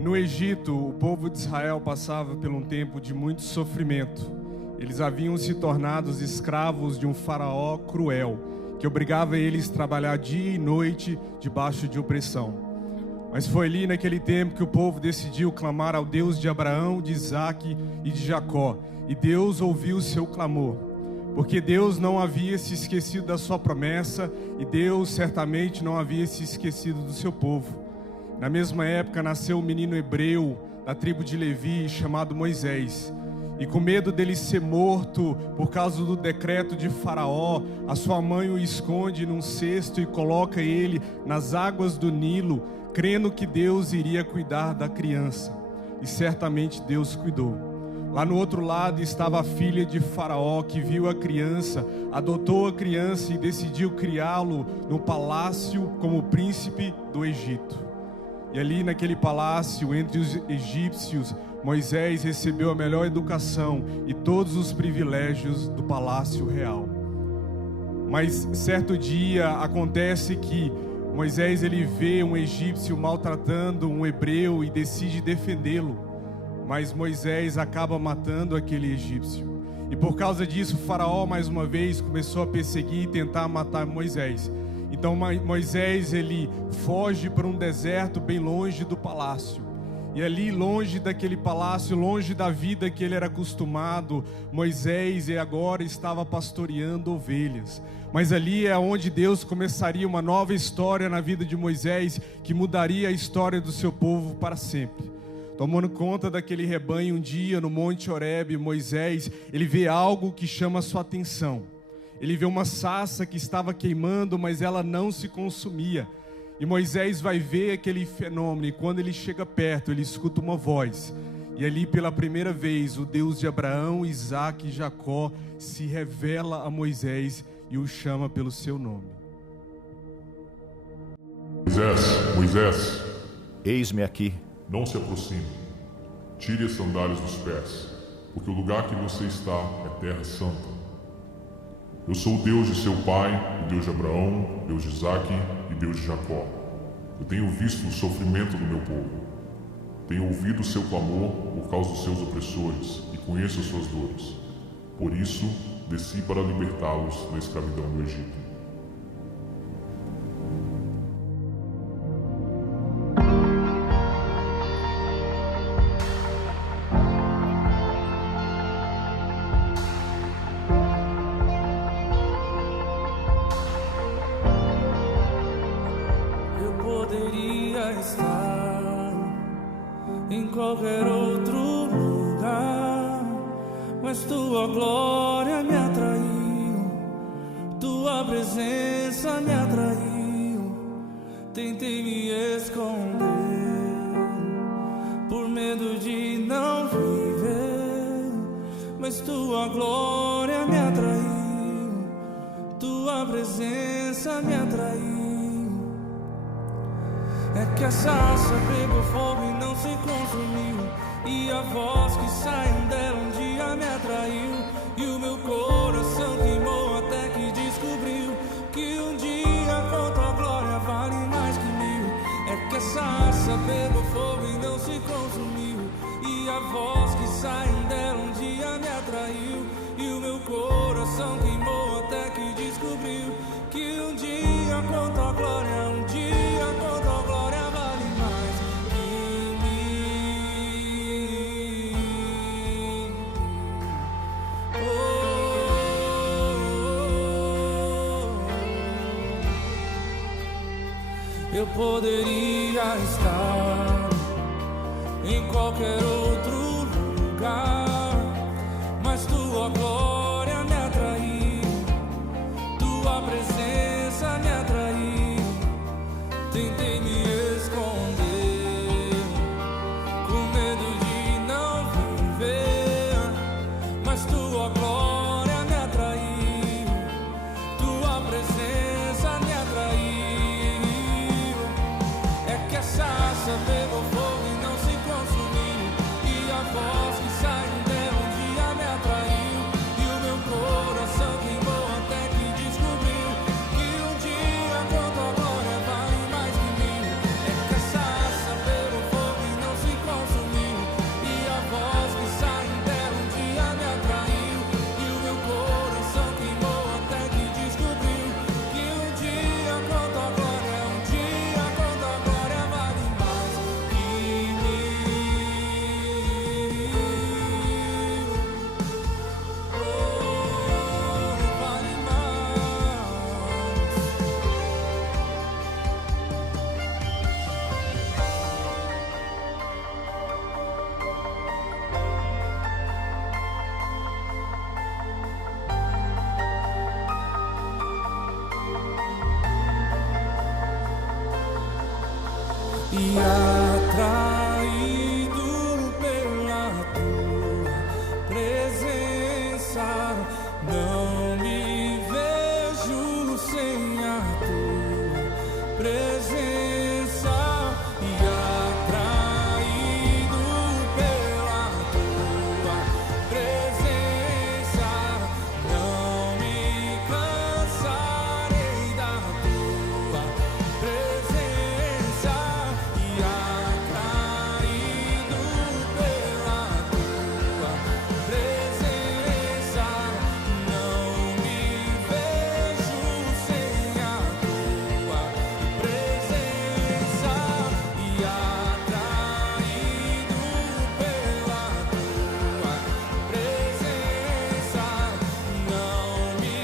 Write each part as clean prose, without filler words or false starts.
No Egito, o povo de Israel passava por um tempo de muito sofrimento. Eles haviam se tornado escravos de um faraó cruel, que obrigava eles a trabalhar dia e noite debaixo de opressão. Mas foi ali naquele tempo que o povo decidiu clamar ao Deus de Abraão, de Isaque e de Jacó. E Deus ouviu o seu clamor, porque Deus não havia se esquecido da sua promessa e Deus certamente não havia se esquecido do seu povo. Na mesma época nasceu um menino hebreu da tribo de Levi chamado Moisés. E com medo dele ser morto por causa do decreto de Faraó, a sua mãe o esconde num cesto e coloca ele nas águas do Nilo, crendo que Deus iria cuidar da criança. E certamente Deus cuidou. Lá no outro lado estava a filha de Faraó, que viu a criança, adotou a criança e decidiu criá-lo no palácio como príncipe do Egito. E ali naquele palácio, entre os egípcios, Moisés recebeu a melhor educação e todos os privilégios do palácio real. Mas certo dia acontece que Moisés ele vê um egípcio maltratando um hebreu e decide defendê-lo. Mas Moisés acaba matando aquele egípcio. E por causa disso, o faraó mais uma vez começou a perseguir e tentar matar Moisés. Então Moisés ele foge para um deserto bem longe do palácio. E ali longe daquele palácio, longe da vida que ele era acostumado, Moisés agora estava pastoreando ovelhas. Mas ali é onde Deus começaria uma nova história na vida de Moisés, que mudaria a história do seu povo para sempre. Tomando conta daquele rebanho um dia no Monte Horebe, Moisés ele vê algo que chama a sua atenção. Ele vê uma sarça que estava queimando, mas ela não se consumia. E Moisés vai ver aquele fenômeno, e quando ele chega perto, ele escuta uma voz. E ali pela primeira vez, o Deus de Abraão, Isaque e Jacó se revela a Moisés e o chama pelo seu nome. Moisés, Eis-me aqui. não se aproxime. Tire as sandálias dos pés, porque o lugar que você está é terra santa. Eu sou o Deus de seu pai, o Deus de Abraão, Deus de Isaque e Deus de Jacó. Eu tenho visto o sofrimento do meu povo. Tenho ouvido o seu clamor por causa dos seus opressores e conheço as suas dores. Por isso, desci para libertá-los da escravidão do Egito. Poderia estar em qualquer outro lugar, mas tua glória me atraiu, tua presença me atraiu. Tentei me esconder por medo de não viver, mas tua glória me atraiu, tua presença me atraiu. É que a sarça pegou fogo e não se consumiu, e a voz que sai dela um dia me atraiu, e o meu coração queimou até que descobriu que um dia com tua glória vale mais que mil. É que a sarça pegou fogo e não se consumiu, e a voz que sai dela um dia me atraiu, e o meu coração queimou até que descobriu que um dia com tua glória, um dia com tua glória vale mais que mil. Eu poderia estar em qualquer outro lugar, mas tua glória me atraiu, tua presença me atraiu. Tentei me esconder com medo de não viver, mas tua glória me atraiu, tua presença me atraiu. É que a sarça pegou fogo e não se consumiu, e a voz que sai e atraído pela tua presença. Não me vejo sem a tua presença, e atraído pela tua presença. Não me cansarei da tua presença, e atraído pela tua presença. Não me vejo sem a tua presença, e atraído pela tua presença. Não me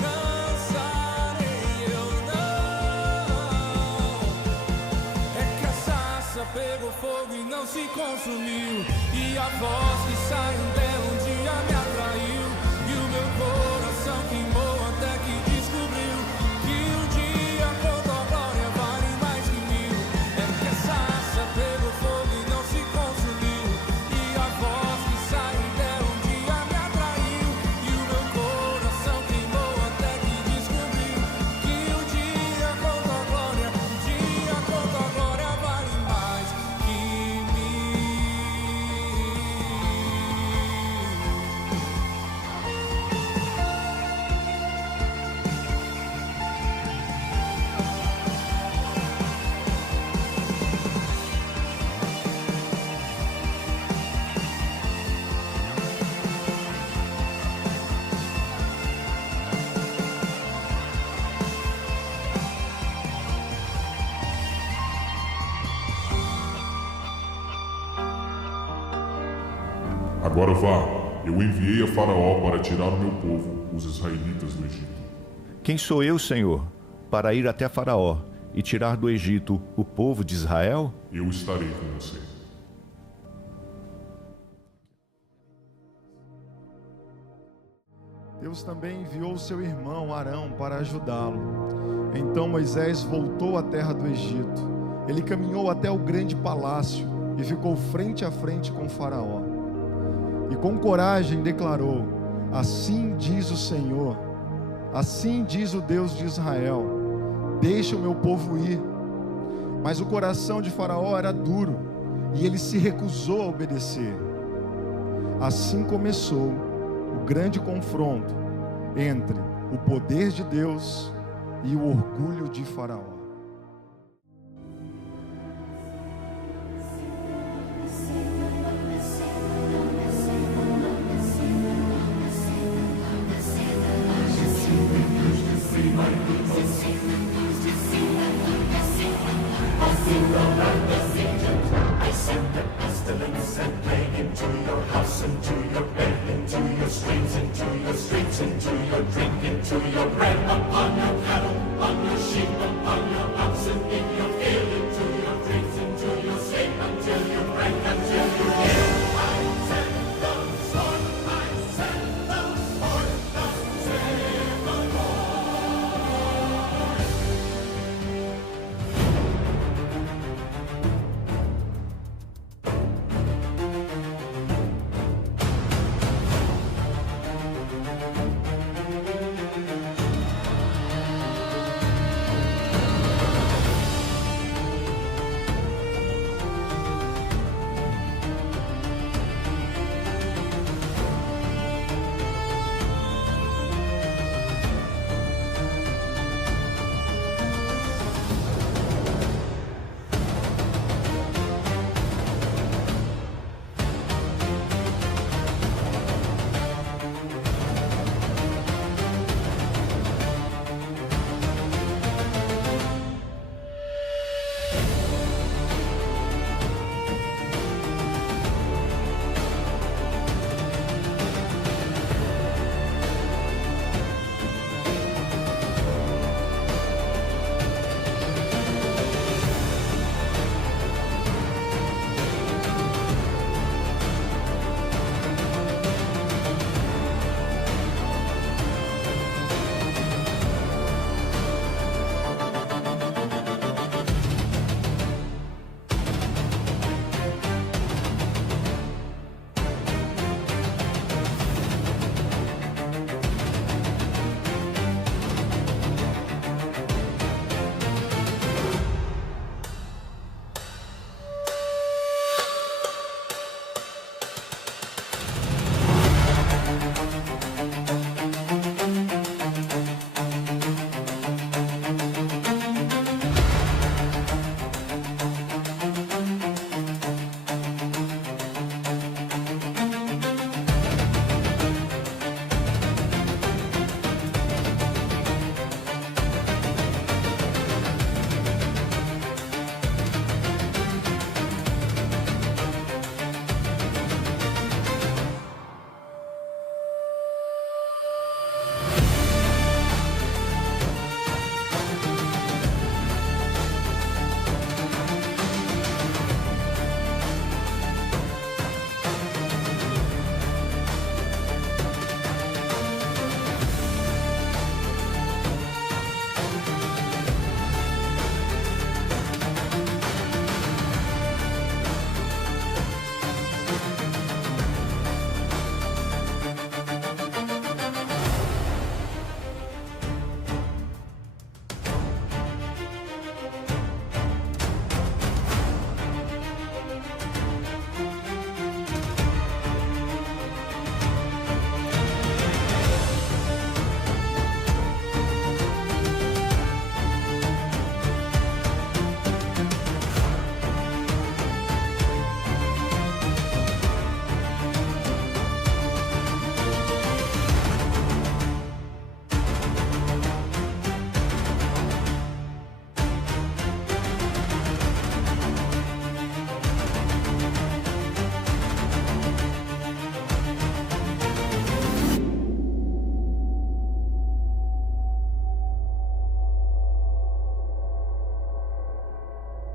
cansarei, eu não. É que a sarça pegou fogo e não se consumiu, e a voz que saiu dela um dia me atraiu, e o meu coração queimou até que descobriu que um dia com tua glória vale mais que mil. É que a sarça pegou fogo e não se consumiu, e a voz que saiu dela um dia me atraiu, e o meu coração queimou até que descobriu que um dia com tua glória, um dia com tua glória vale mais que mil. Agora vá, eu enviei a Faraó para tirar o meu povo, os israelitas, do Egito. Quem sou eu, Senhor, para ir até Faraó e tirar do Egito o povo de Israel? Eu estarei com você. Deus também enviou seu irmão Arão para ajudá-lo. Então Moisés voltou à terra do Egito. Ele caminhou até o grande palácio e ficou frente a frente com Faraó. E com coragem declarou: assim diz o Senhor, assim diz o Deus de Israel: deixa o meu povo ir. Mas o coração de Faraó era duro e ele se recusou a obedecer. Assim começou o grande confronto entre o poder de Deus e o orgulho de Faraó.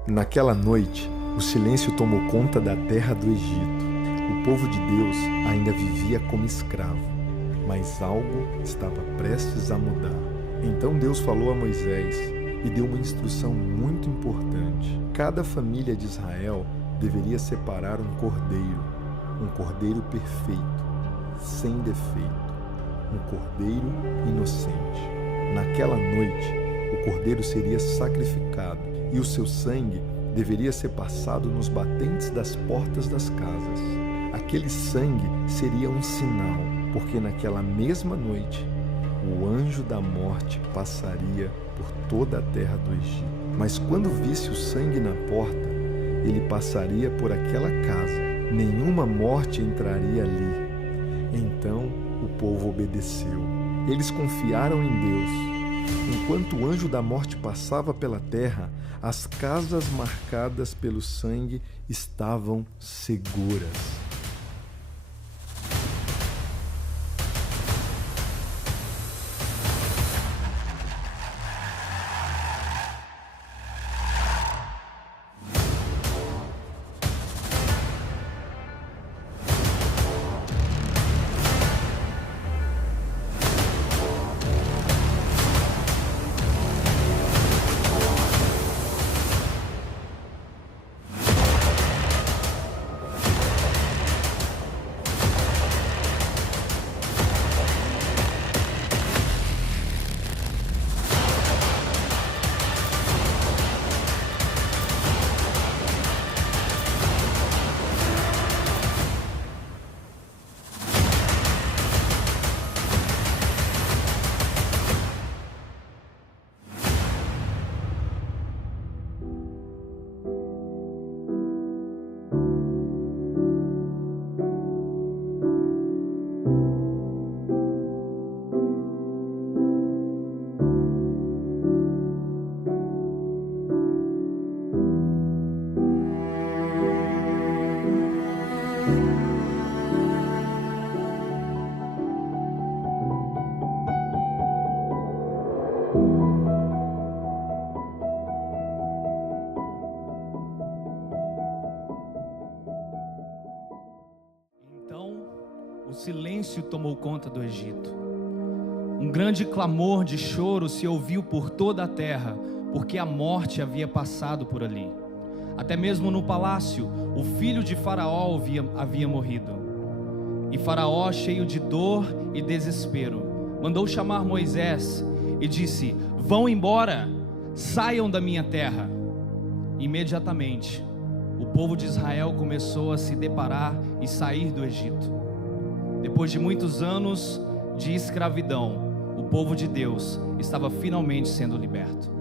Naquela noite, o silêncio tomou conta da terra do Egito. O povo de Deus ainda vivia como escravo, mas algo estava prestes a mudar. Então Deus falou a Moisés e deu uma instrução muito importante. Cada família de Israel deveria separar um cordeiro perfeito, sem defeito, um cordeiro inocente. Naquela noite, o cordeiro seria sacrificado e o seu sangue deveria ser passado nos batentes das portas das casas. Aquele sangue seria um sinal, porque naquela mesma noite, o anjo da morte passaria por toda a terra do Egito. Mas quando visse o sangue na porta, ele passaria por aquela casa. Nenhuma morte entraria ali. Então o povo obedeceu. Eles confiaram em Deus. Enquanto o anjo da morte passava pela terra, as casas marcadas pelo sangue estavam seguras. O silêncio tomou conta do Egito. Um grande clamor de choro se ouviu por toda a terra, porque a morte havia passado por ali. Até mesmo no palácio, o filho de Faraó havia morrido. E Faraó, cheio de dor e desespero, mandou chamar Moisés e disse: "Vão embora, saiam da minha terra." Imediatamente, o povo de Israel começou a se deparar e sair do Egito. Depois de muitos anos de escravidão, o povo de Deus estava finalmente sendo liberto.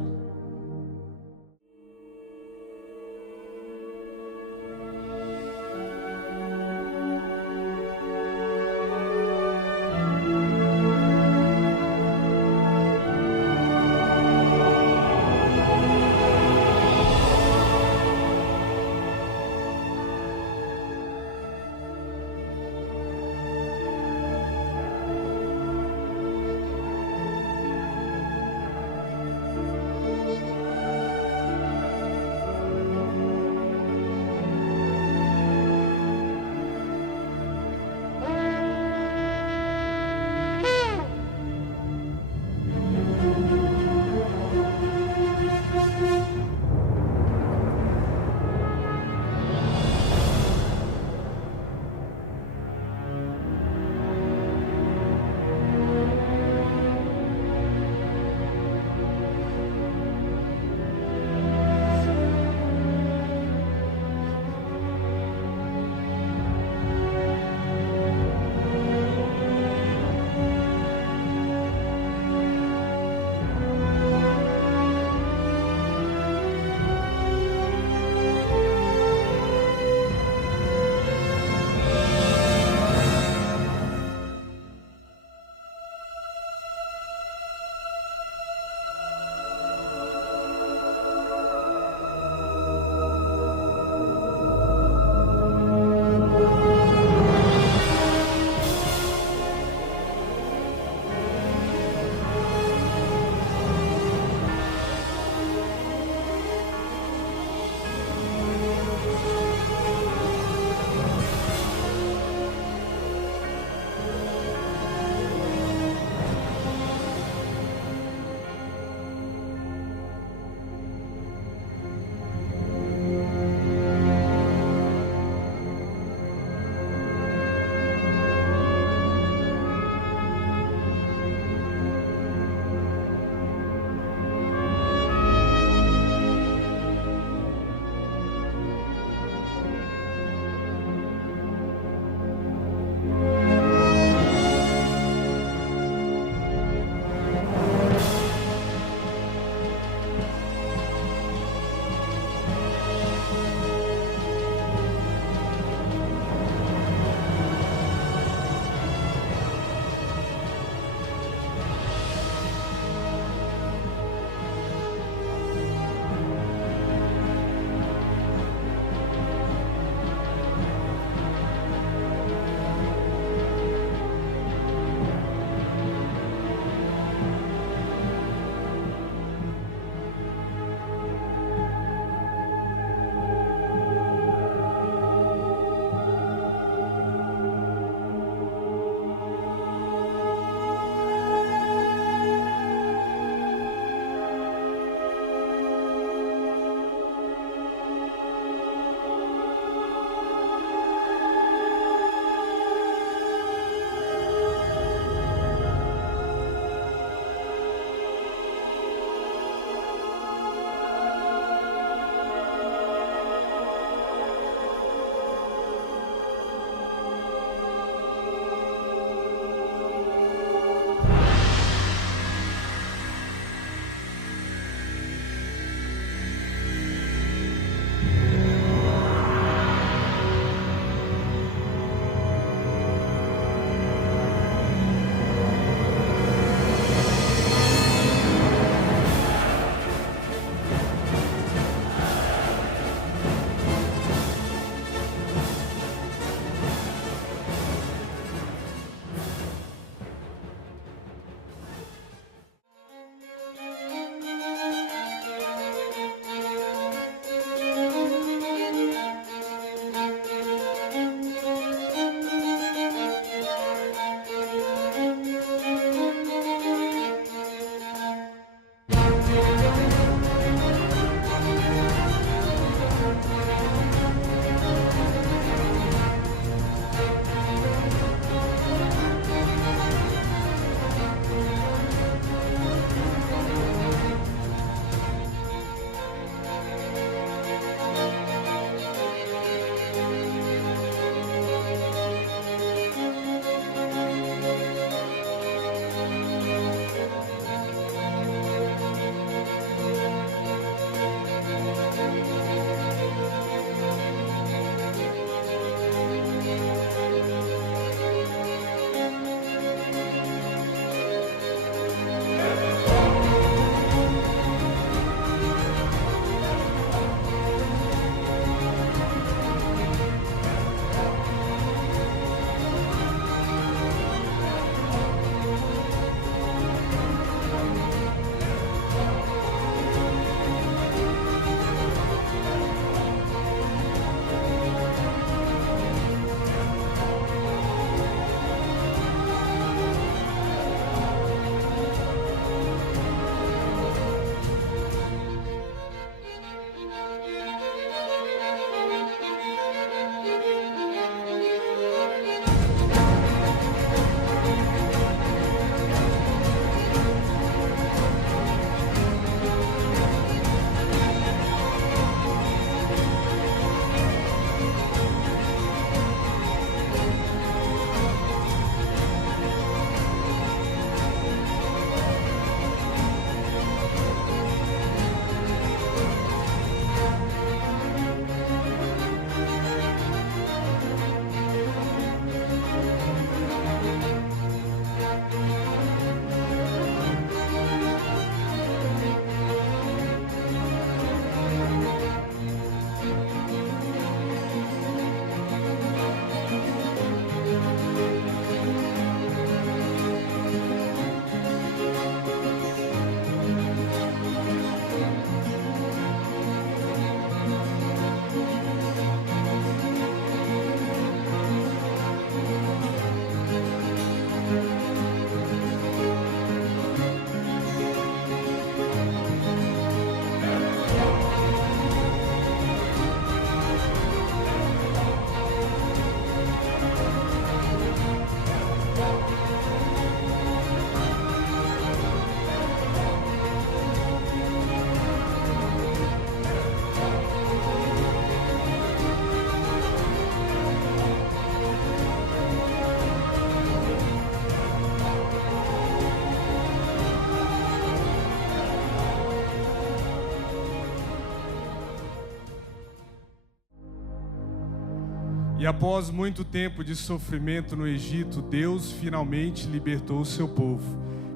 E após muito tempo de sofrimento no Egito, Deus finalmente libertou o seu povo.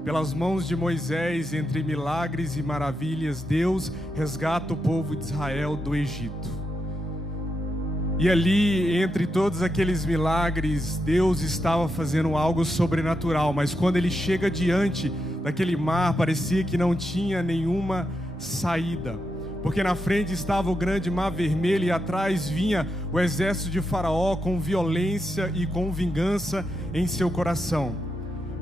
Pelas mãos de Moisés, entre milagres e maravilhas, Deus resgata o povo de Israel do Egito. E ali, entre todos aqueles milagres, Deus estava fazendo algo sobrenatural. Mas quando ele chega diante daquele mar, parecia que não tinha nenhuma saída. Porque na frente estava o grande mar vermelho e atrás vinha o exército de Faraó com violência e com vingança em seu coração.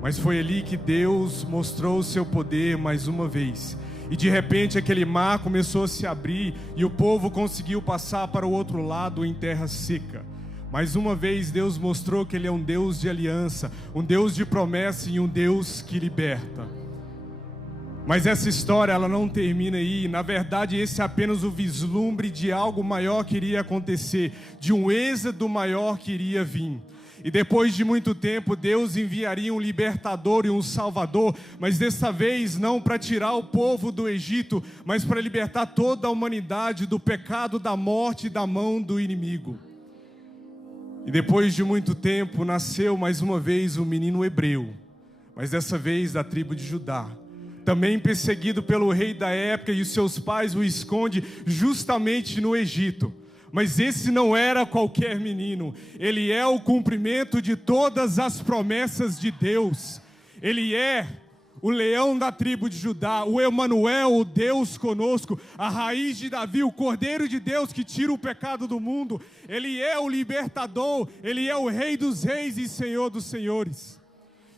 Mas foi ali que Deus mostrou o seu poder mais uma vez. E de repente aquele mar começou a se abrir e o povo conseguiu passar para o outro lado em terra seca. Mais uma vez Deus mostrou que Ele é um Deus de aliança, um Deus de promessa e um Deus que liberta. Mas essa história ela não termina aí. Na verdade esse é apenas o vislumbre de algo maior que iria acontecer, de um êxodo maior que iria vir. E depois de muito tempo, Deus enviaria um libertador e um salvador, mas dessa vez não para tirar o povo do Egito, mas para libertar toda a humanidade do pecado, da morte e da mão do inimigo. E depois de muito tempo, nasceu mais uma vez um menino hebreu, mas dessa vez da tribo de Judá. Também perseguido pelo rei da época, e os seus pais o escondem justamente no Egito. Mas esse não era qualquer menino, ele é o cumprimento de todas as promessas de Deus. Ele é o leão da tribo de Judá, o Emanuel, o Deus conosco, a raiz de Davi, o Cordeiro de Deus que tira o pecado do mundo. Ele é o libertador, ele é o Rei dos reis e Senhor dos senhores.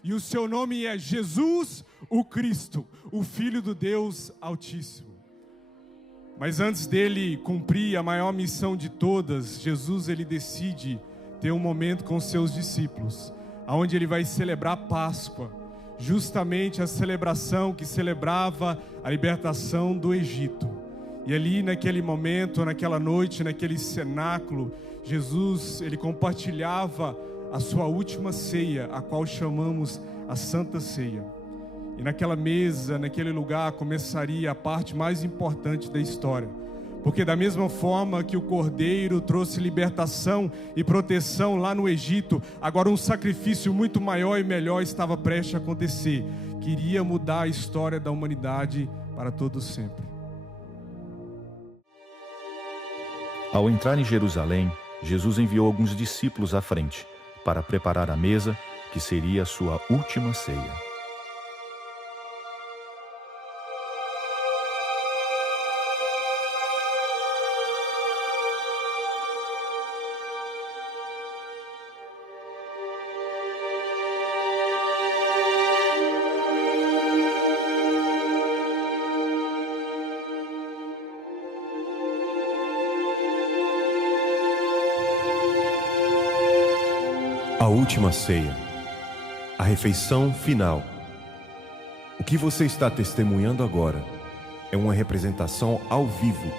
E o seu nome é Jesus, o Cristo, o Filho do Deus Altíssimo. Mas antes dele cumprir a maior missão de todas, Jesus ele decide ter um momento com seus discípulos, onde ele vai celebrar a Páscoa, justamente a celebração que celebrava a libertação do Egito. E ali naquele momento, naquela noite, naquele cenáculo, Jesus ele compartilhava a sua última ceia, a qual chamamos a Santa Ceia. E naquela mesa, naquele lugar, começaria a parte mais importante da história. Porque da mesma forma que o Cordeiro trouxe libertação e proteção lá no Egito, agora um sacrifício muito maior e melhor estava prestes a acontecer, que iria mudar a história da humanidade para todo sempre. Ao entrar em Jerusalém, Jesus enviou alguns discípulos à frente, para preparar a mesa, que seria a sua última ceia. A última ceia, a refeição final. O que você está testemunhando agora é uma representação ao vivo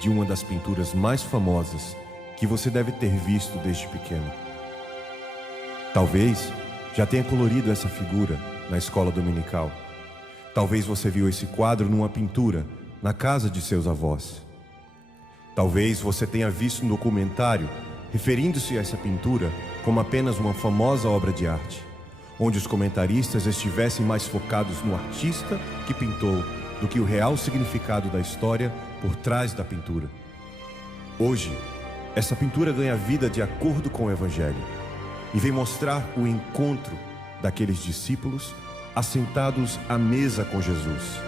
de uma das pinturas mais famosas que você deve ter visto desde pequeno. Talvez já tenha colorido essa figura na escola dominical. Talvez você viu esse quadro numa pintura na casa de seus avós. Talvez você tenha visto um documentário referindo-se a essa pintura como apenas uma famosa obra de arte, onde os comentaristas estivessem mais focados no artista que pintou do que o real significado da história por trás da pintura. Hoje, essa pintura ganha vida de acordo com o Evangelho e vem mostrar o encontro daqueles discípulos assentados à mesa com Jesus.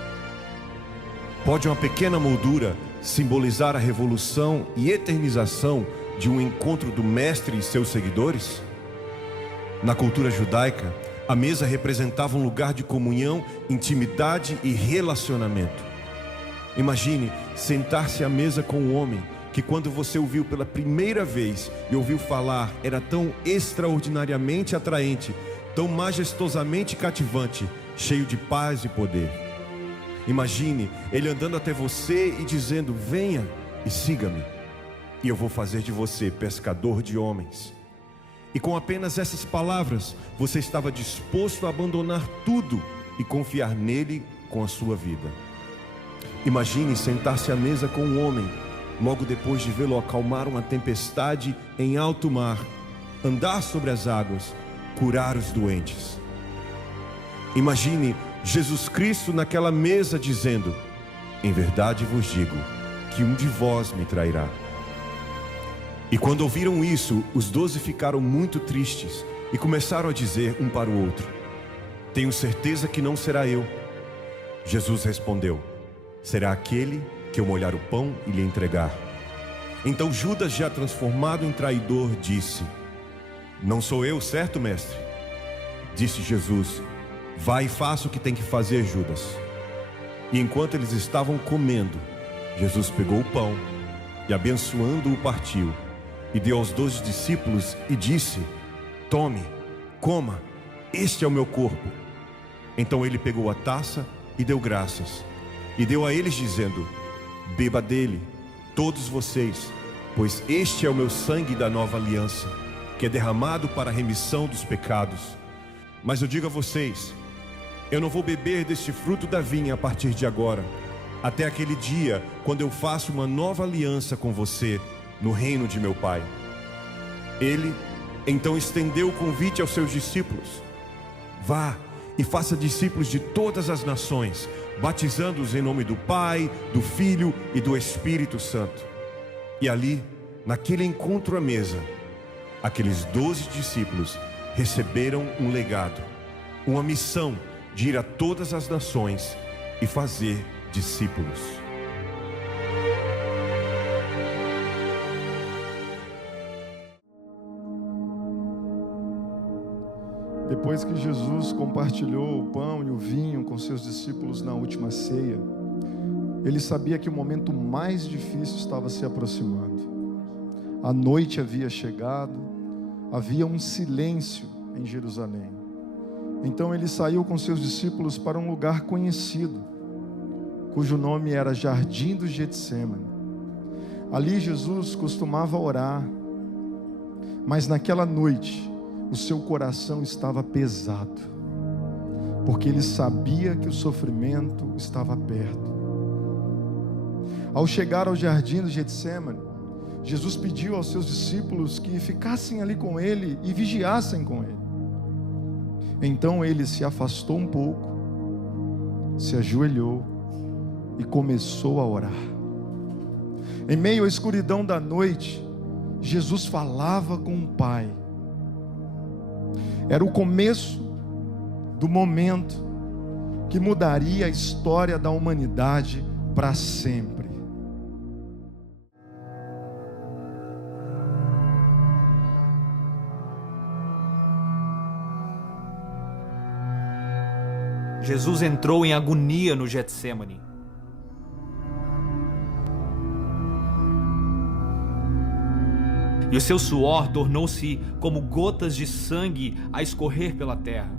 Pode uma pequena moldura simbolizar a revolução e eternização de um encontro do Mestre e seus seguidores? Na cultura judaica, a mesa representava um lugar de comunhão, intimidade e relacionamento. Imagine sentar-se à mesa com um homem que, quando você o viu pela primeira vez e ouviu falar, era tão extraordinariamente atraente, tão majestosamente cativante, cheio de paz e poder. Imagine ele andando até você e dizendo: venha e siga-me, e eu vou fazer de você pescador de homens. E com apenas essas palavras, você estava disposto a abandonar tudo e confiar nele com a sua vida. Imagine sentar-se à mesa com um homem logo depois de vê-lo acalmar uma tempestade em alto mar, andar sobre as águas, curar os doentes. Imagine Jesus Cristo naquela mesa dizendo: em verdade vos digo que um de vós me trairá. E quando ouviram isso, os 12 ficaram muito tristes e começaram a dizer um para o outro: tenho certeza que não será eu. Jesus respondeu: será aquele que eu molhar o pão e lhe entregar. Então Judas, já transformado em traidor, disse: não sou eu, certo, mestre? Disse Jesus: vai e faça o que tem que fazer, Judas. E enquanto eles estavam comendo, Jesus pegou o pão e, abençoando-o, partiu e deu aos 12 discípulos e disse: tome, coma, este é o meu corpo. Então ele pegou a taça e deu graças, e deu a eles dizendo: beba dele, todos vocês, pois este é o meu sangue da nova aliança, que é derramado para a remissão dos pecados. Mas eu digo a vocês, eu não vou beber deste fruto da vinha a partir de agora, até aquele dia quando eu faço uma nova aliança com você no reino de meu Pai. Ele então estendeu o convite aos seus discípulos: vá e faça discípulos de todas as nações, batizando-os em nome do Pai, do Filho e do Espírito Santo. E ali, naquele encontro à mesa, aqueles 12 discípulos receberam um legado, uma missão de ir a todas as nações e fazer discípulos. Depois que Jesus compartilhou o pão e o vinho com seus discípulos na última ceia, ele sabia que o momento mais difícil estava se aproximando. A noite havia chegado, havia um silêncio em Jerusalém. Então ele saiu com seus discípulos para um lugar conhecido, cujo nome era Jardim do Getsêmani. Ali Jesus costumava orar, mas naquela noite o seu coração estava pesado, porque ele sabia que o sofrimento estava perto. Ao chegar ao Jardim do Getsêmani, Jesus pediu aos seus discípulos que ficassem ali com ele e vigiassem com ele. Então ele se afastou um pouco, se ajoelhou e começou a orar. Em meio à escuridão da noite, Jesus falava com o Pai. Era o começo do momento que mudaria a história da humanidade para sempre. Jesus entrou em agonia no Getsêmani. E o seu suor tornou-se como gotas de sangue a escorrer pela terra.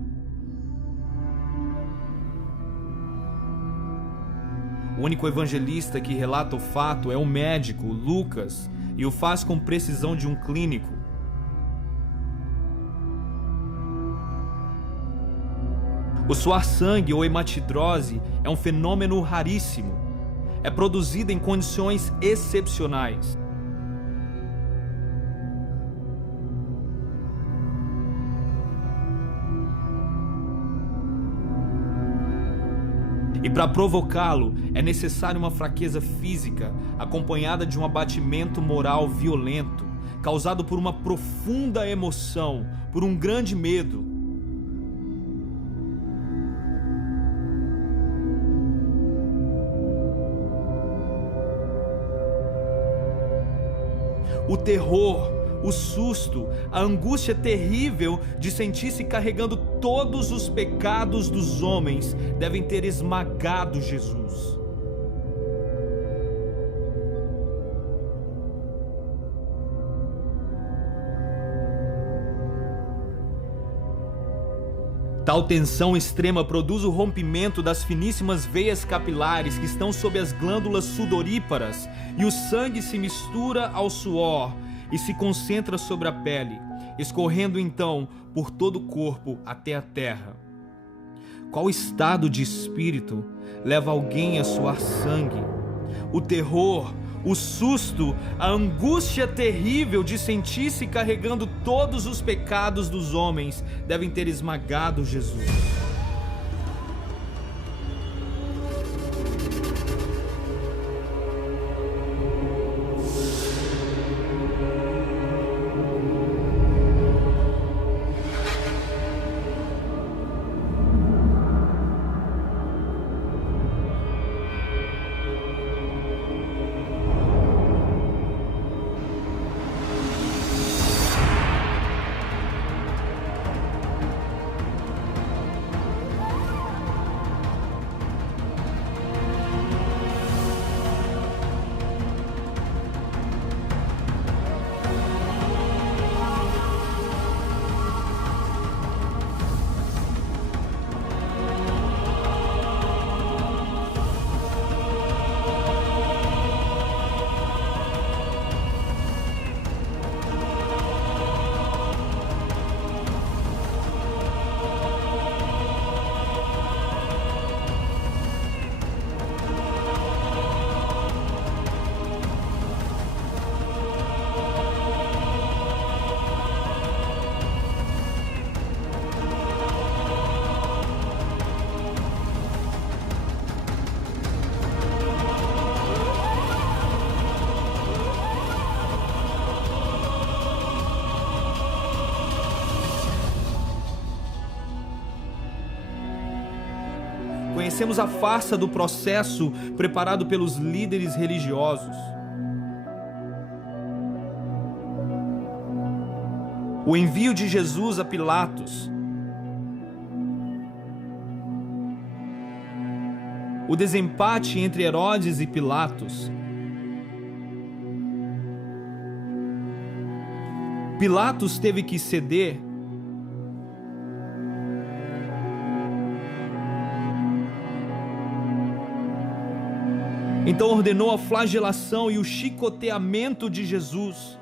O único evangelista que relata o fato é o médico, Lucas, e o faz com precisão de um clínico. O suar sangue ou hematidrose é um fenômeno raríssimo. É produzido em condições excepcionais. E para provocá-lo, é necessária uma fraqueza física, acompanhada de um abatimento moral violento, causado por uma profunda emoção, por um grande medo. O terror, o susto, a angústia terrível de sentir-se carregando todos os pecados dos homens devem ter esmagado Jesus. Tal tensão extrema produz o rompimento das finíssimas veias capilares que estão sob as glândulas sudoríparas, e o sangue se mistura ao suor e se concentra sobre a pele, escorrendo então por todo o corpo até a terra. Qual estado de espírito leva alguém a suar sangue, O terror, o susto, a angústia terrível de sentir-se carregando todos os pecados dos homens devem ter esmagado Jesus. Conhecemos a farsa do processo preparado pelos líderes religiosos. O envio de Jesus a Pilatos. O desempate entre Herodes e Pilatos. Pilatos teve que ceder. Então ordenou a flagelação e o chicoteamento de Jesus.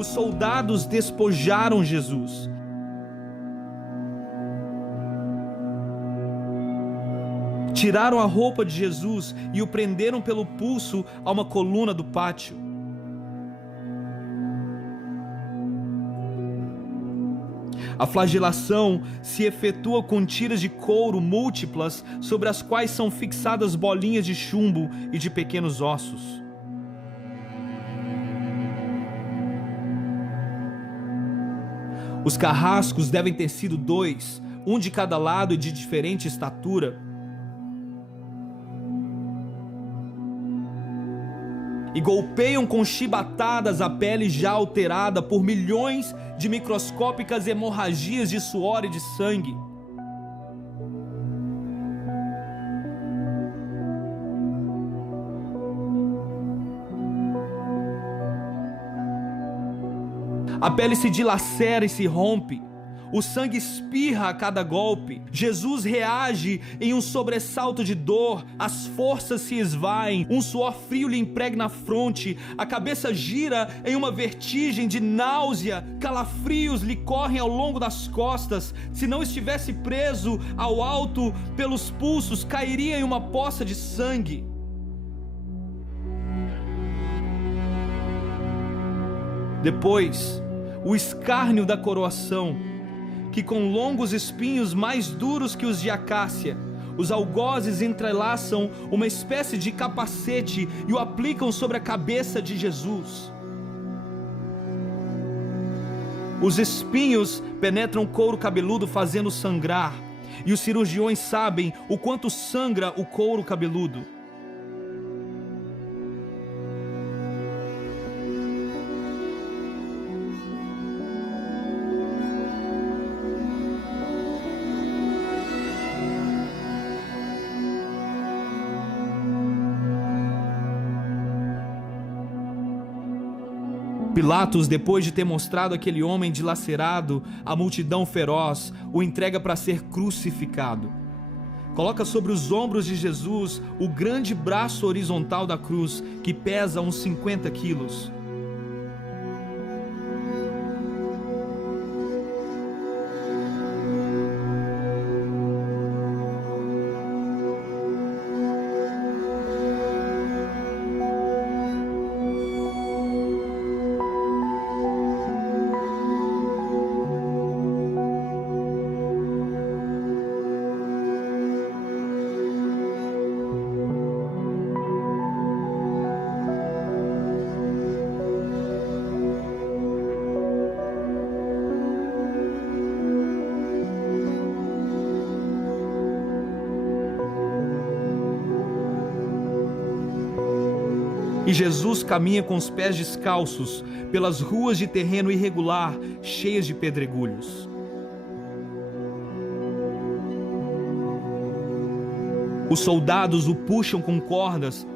os soldados despojaram Jesus. Tiraram a roupa de Jesus e o prenderam pelo pulso a uma coluna do pátio. A flagelação se efetua com tiras de couro múltiplas sobre as quais são fixadas bolinhas de chumbo e de pequenos ossos. Os carrascos devem ter sido 2, um de cada lado e de diferente estatura. E golpeiam com chibatadas a pele já alterada por milhões de microscópicas hemorragias de suor e de sangue. A pele se dilacera e se rompe. O sangue espirra a cada golpe. Jesus reage em um sobressalto de dor. As forças se esvaem. Um suor frio lhe impregna a fronte. A cabeça gira em uma vertigem de náusea. Calafrios lhe correm ao longo das costas. Se não estivesse preso ao alto pelos pulsos, cairia em uma poça de sangue. Depois, o escárnio da coroação, que com longos espinhos mais duros que os de acácia, os algozes entrelaçam uma espécie de capacete e o aplicam sobre a cabeça de Jesus. Os espinhos penetram o couro cabeludo fazendo sangrar, e os cirurgiões sabem o quanto sangra o couro cabeludo. Pilatos, depois de ter mostrado aquele homem dilacerado à multidão feroz, o entrega para ser crucificado. Coloca sobre os ombros de Jesus o grande braço horizontal da cruz, que pesa uns 50 quilos. E Jesus caminha com os pés descalços pelas ruas de terreno irregular, cheias de pedregulhos. Os soldados o puxam com cordas.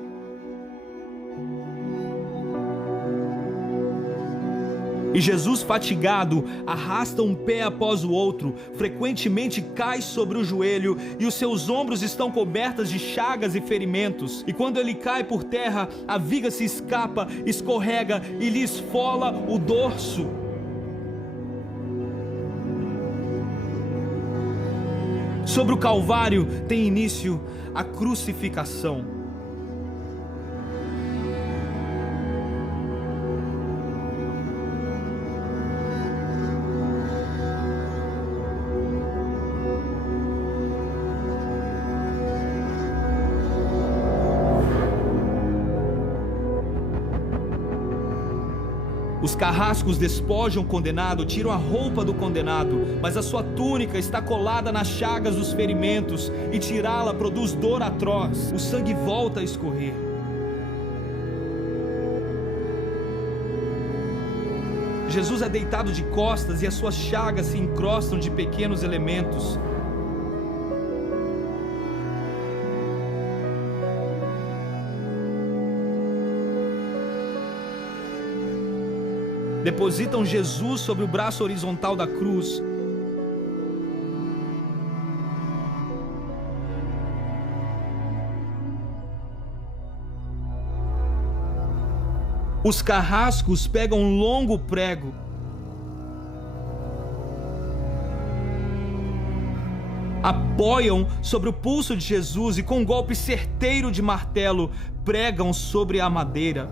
E Jesus, fatigado, arrasta um pé após o outro, frequentemente cai sobre o joelho e os seus ombros estão cobertas de chagas e ferimentos. E quando ele cai por terra, a viga se escapa, escorrega e lhe esfola o dorso. Sobre o Calvário tem início a crucificação. Os carrascos despojam o condenado, tiram a roupa do condenado, mas a sua túnica está colada nas chagas dos ferimentos, e tirá-la produz dor atroz. O sangue volta a escorrer. Jesus é deitado de costas e as suas chagas se encrostam de pequenos elementos. Depositam Jesus sobre o braço horizontal da cruz. Os carrascos pegam um longo prego, apoiam sobre o pulso de Jesus e com um golpe certeiro de martelo pregam sobre a madeira.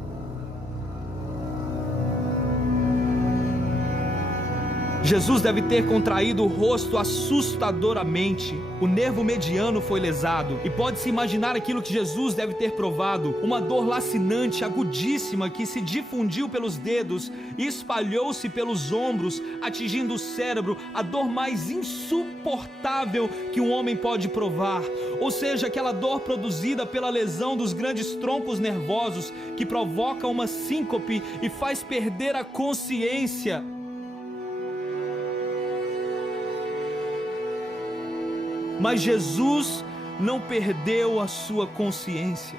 Jesus deve ter contraído o rosto assustadoramente. O nervo mediano foi lesado e pode-se imaginar aquilo que Jesus deve ter provado: uma dor lacinante, agudíssima, que se difundiu pelos dedos e espalhou-se pelos ombros, atingindo o cérebro, a dor mais insuportável que um homem pode provar. Ou seja, aquela dor produzida pela lesão dos grandes troncos nervosos que provoca uma síncope e faz perder a consciência. Mas Jesus não perdeu a sua consciência.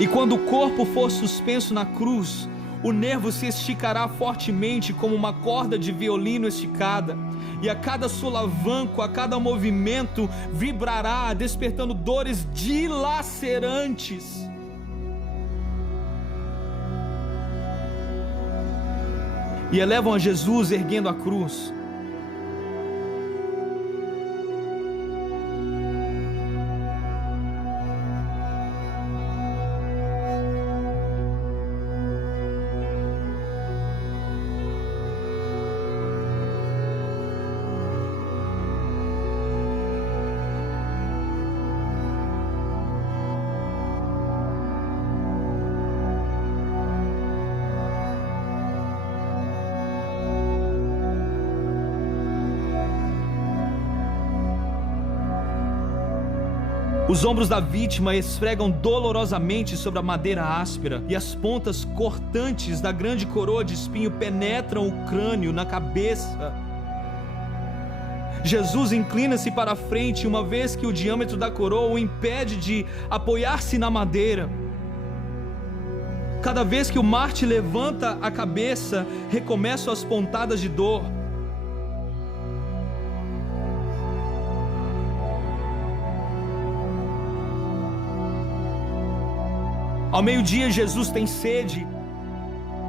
E quando o corpo for suspenso na cruz, o nervo se esticará fortemente como uma corda de violino esticada, e a cada solavanco, a cada movimento, vibrará, despertando dores dilacerantes. E elevam a Jesus erguendo a cruz. Os ombros da vítima esfregam dolorosamente sobre a madeira áspera e as pontas cortantes da grande coroa de espinho penetram o crânio na cabeça. Jesus inclina-se para a frente, uma vez que o diâmetro da coroa o impede de apoiar-se na madeira. Cada vez que o Marte levanta a cabeça, recomeçam as pontadas de dor. Ao meio-dia, Jesus tem sede.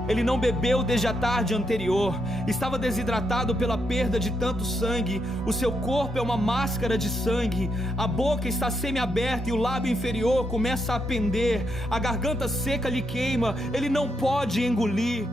Ele não bebeu desde a tarde anterior. Estava desidratado pela perda de tanto sangue. O seu corpo é uma máscara de sangue. A boca está semi-aberta e o lábio inferior começa a pender. A garganta seca lhe queima. Ele não pode engolir.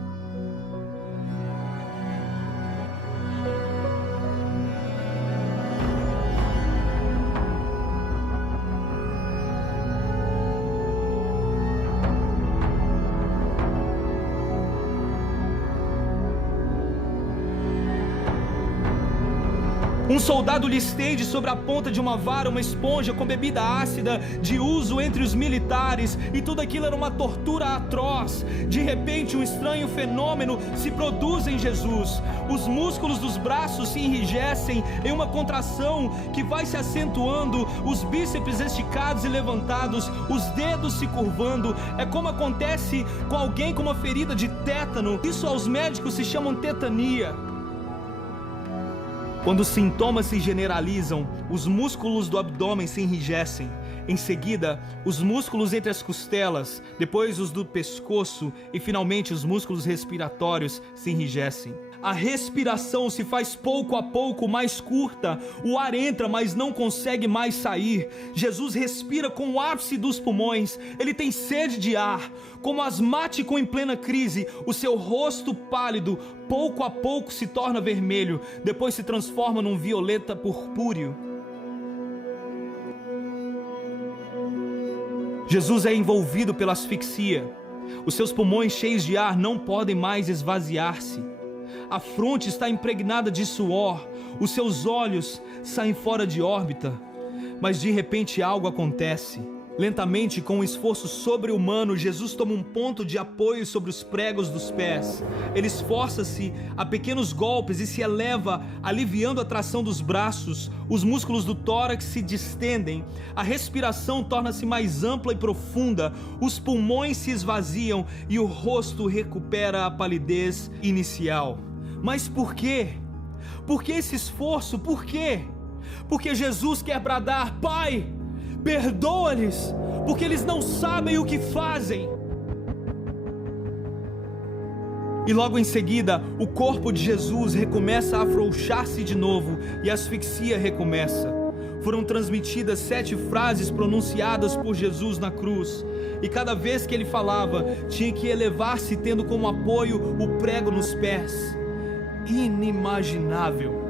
Um soldado lhe estende sobre a ponta de uma vara uma esponja com bebida ácida de uso entre os militares, e tudo aquilo era uma tortura atroz. De repente, um estranho fenômeno se produz em Jesus. Os músculos dos braços se enrijecem em uma contração que vai se acentuando, os bíceps esticados e levantados, os dedos se curvando. É como acontece com alguém com uma ferida de tétano. Isso aos médicos se chama tetania. Quando os sintomas se generalizam, os músculos do abdômen se enrijecem. Em seguida, os músculos entre as costelas, depois os do pescoço e finalmente os músculos respiratórios se enrijecem. A respiração se faz pouco a pouco mais curta, o ar entra, mas não consegue mais sair. Jesus respira com o ápice dos pulmões, ele tem sede de ar. Como asmático em plena crise, o seu rosto pálido, pouco a pouco se torna vermelho, depois se transforma num violeta purpúreo. Jesus é envolvido pela asfixia. Os seus pulmões cheios de ar não podem mais esvaziar-se. A fronte está impregnada de suor, os seus olhos saem fora de órbita. Mas de repente algo acontece. Lentamente, com um esforço sobre-humano, Jesus toma um ponto de apoio sobre os pregos dos pés. Ele esforça-se a pequenos golpes e se eleva, aliviando a tração dos braços. Os músculos do tórax se distendem. A respiração torna-se mais ampla e profunda. Os pulmões se esvaziam e o rosto recupera a palidez inicial. Mas por quê? Por que esse esforço? Por quê? Porque Jesus quer bradar: Pai, perdoa-lhes, porque eles não sabem o que fazem. E logo em seguida, o corpo de Jesus recomeça a afrouxar-se de novo e a asfixia recomeça. Foram transmitidas 7 frases pronunciadas por Jesus na cruz, e cada vez que ele falava, tinha que elevar-se tendo como apoio o prego nos pés. Inimaginável.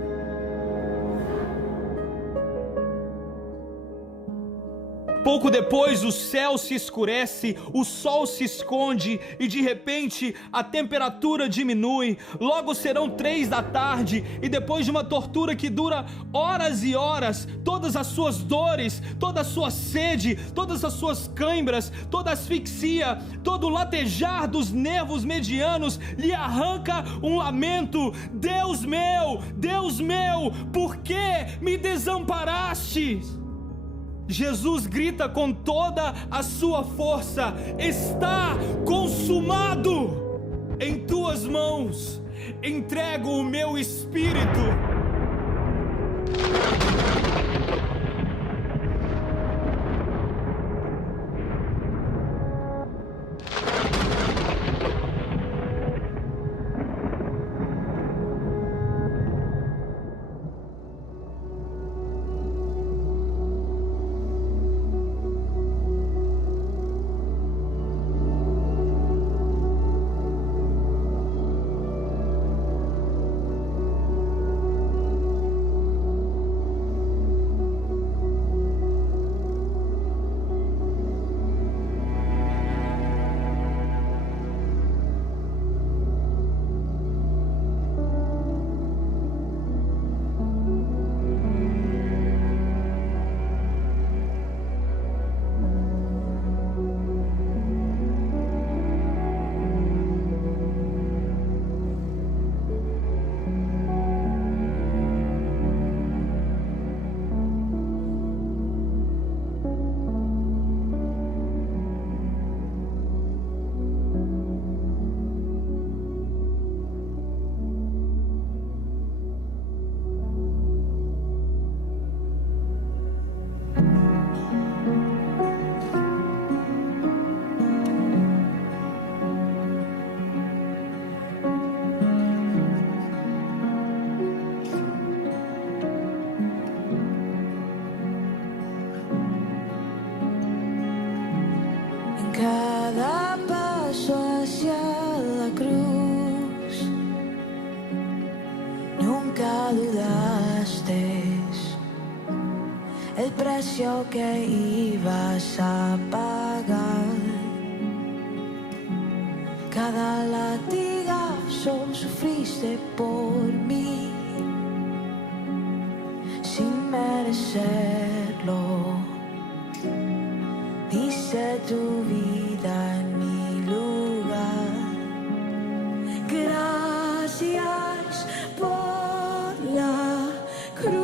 Pouco depois o céu se escurece, o sol se esconde e de repente a temperatura diminui. Logo serão 3 da tarde e depois de uma tortura que dura horas e horas, todas as suas dores, toda a sua sede, todas as suas cãibras, toda a asfixia, todo o latejar dos nervos medianos lhe arranca um lamento: Deus meu, por que me desamparaste? Jesus grita com toda a sua força: está consumado! Em tuas mãos entrego o meu espírito. Cada paso hacia la cruz, nunca dudaste el precio que ibas a pagar. Cada latigazo sufriste por mí, sin merecerlo. Diste tu vida en mi lugar. Gracias por la cruz.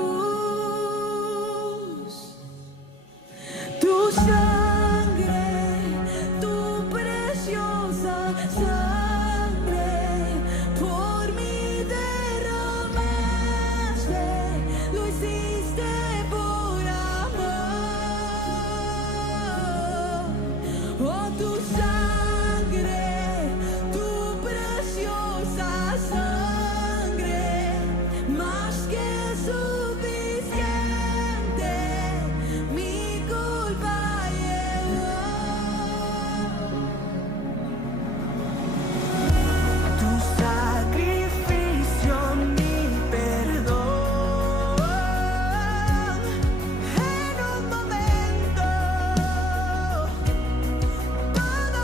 Tu sangre, tu preciosa sangre, por mí derramaste, lo hiciste por amor. Oh, tu sangre, tu preciosa sangre, más que suficiente, mi culpa llevó. Tu sacrificio, mi perdón, en un momento todo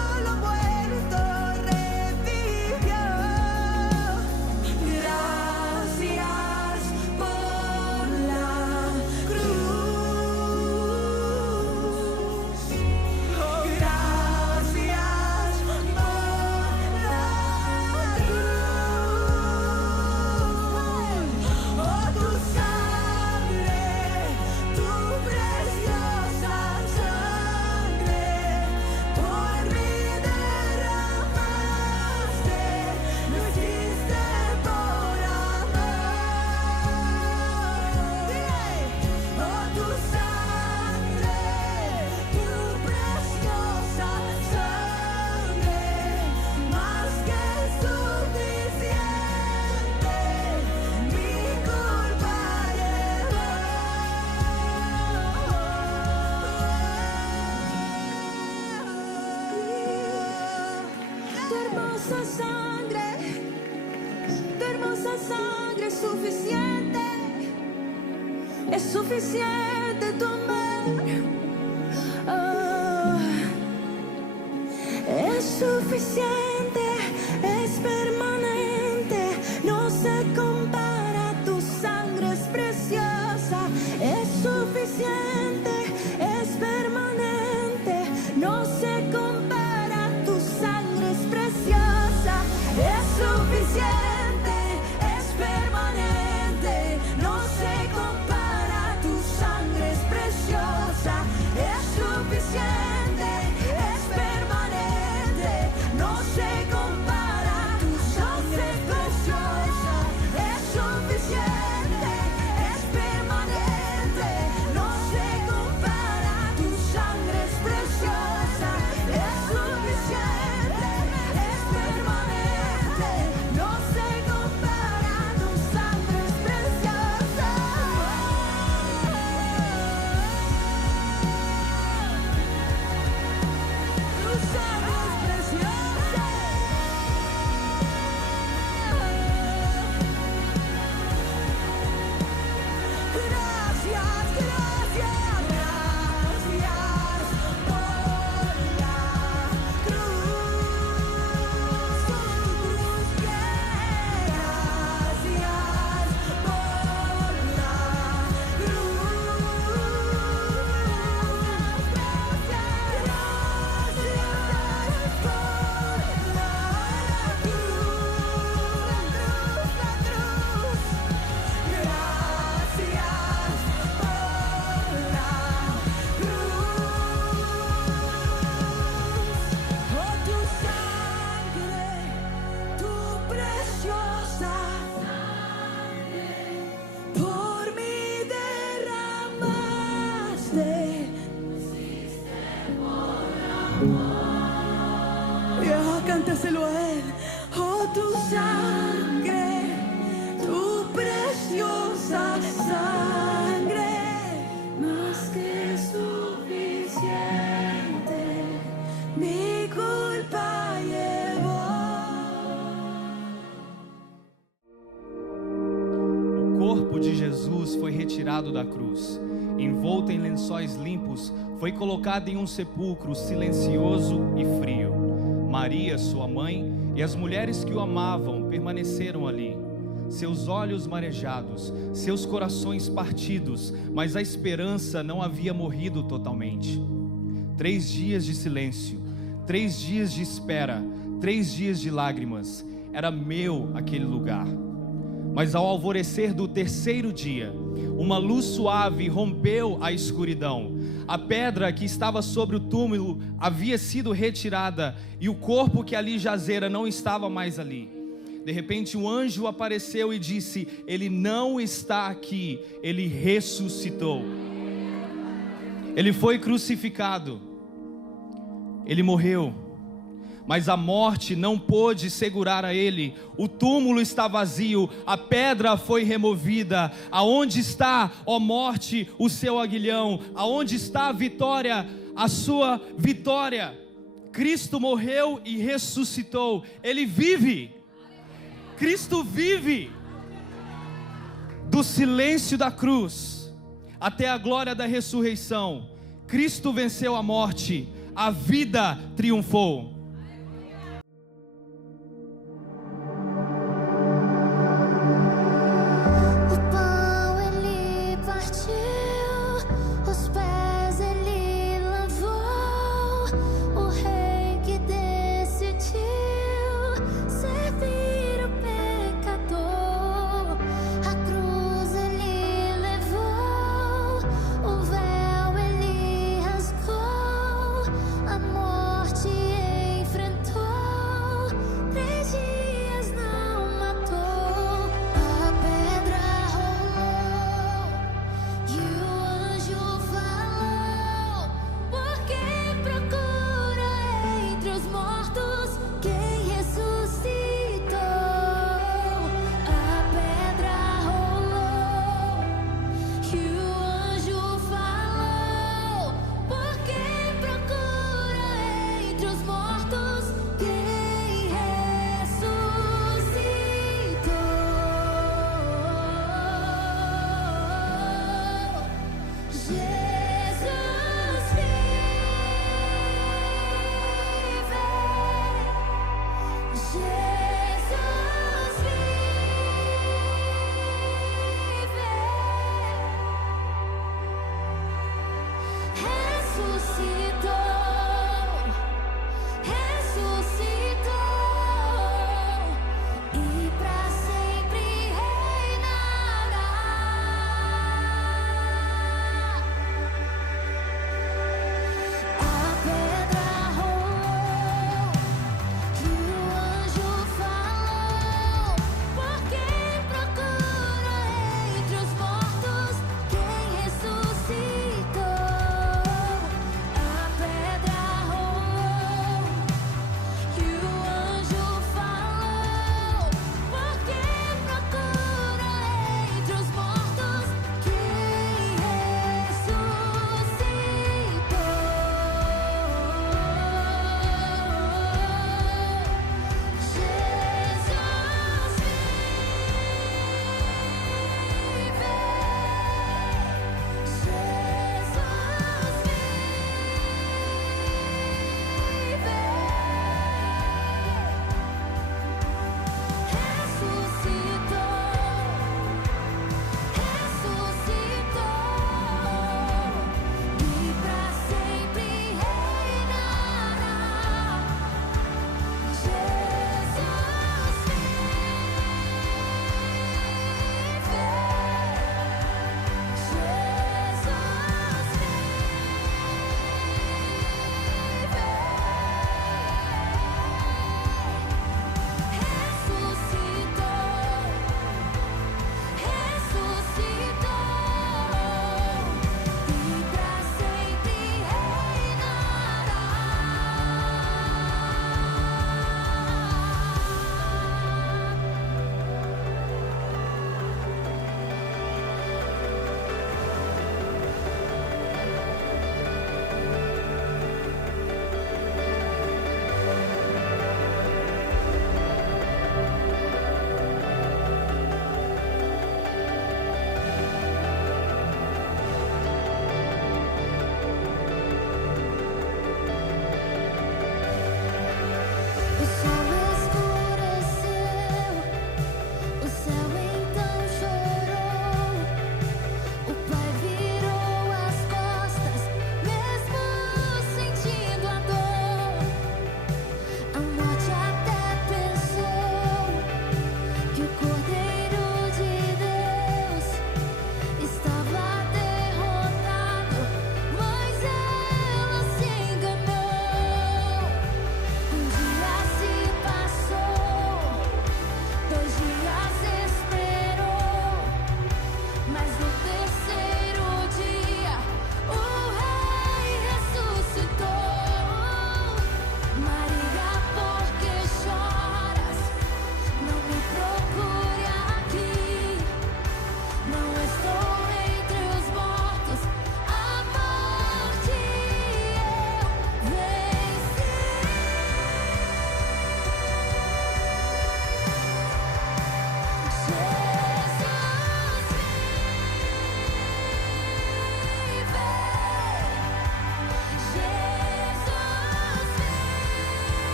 hermosa sangre es suficiente tu amor. Oh, es suficiente, es permanente, no se compara, tu sangre es preciosa, es suficiente, es permanente, no se compara, tu sangre es preciosa, es suficiente, es permanente, no se compara, tu sangre es preciosa, es suficiente, es permanente, no se compara, tu sangre es preciosa, es suficiente, es permanente, no se compara, tu sangre es preciosa, es suficiente, es permanente, no se compara, tu sangre es preciosa. Tu sangre es preciosa. Gracias, gracias, gracias por la cruz, solo tu cruz, gracias por la Oh, tu sangre, tu preciosa por mí derramaste. Cántaselo a él. Oh, tu sangre, tu preciosa sangre, más que suficiente, mi culpa llevó. O corpo de Jesus foi retirado da cruz. Envolto em lençóis limpos, foi colocado em um sepulcro silencioso e frio. Maria, sua mãe, e as mulheres que o amavam permaneceram ali. Seus olhos marejados, seus corações partidos, mas a esperança não havia morrido totalmente. 3 dias de silêncio, 3 dias de espera, 3 dias de lágrimas. Era meu aquele lugar. Mas ao alvorecer do 3º dia, uma luz suave rompeu a escuridão. A pedra que estava sobre o túmulo havia sido retirada e o corpo que ali jazera não estava mais ali. De repente um anjo apareceu e disse: ele não está aqui, ele ressuscitou. Ele foi crucificado, ele morreu, mas a morte não pôde segurar a ele. O túmulo está vazio, a pedra foi removida. Aonde está, ó morte, o seu aguilhão? Aonde está a vitória, a sua vitória? Cristo morreu e ressuscitou. Ele vive. Cristo vive. Do silêncio da cruz até a glória da ressurreição, Cristo venceu a morte, a vida triunfou. Mortos que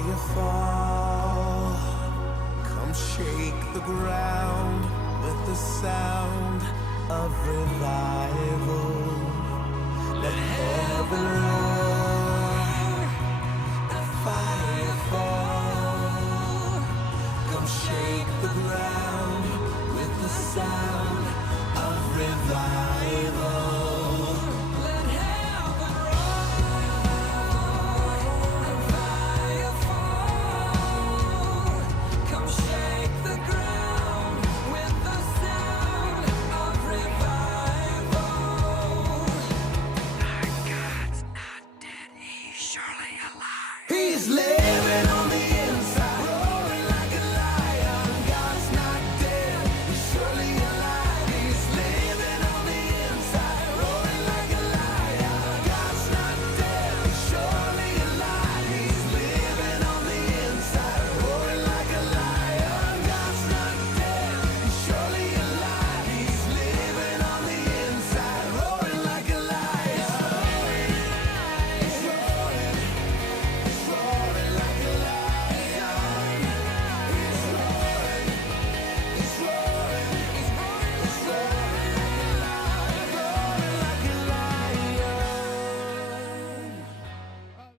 fire fall. Come shake the ground with the sound of revival. Let heaven roll.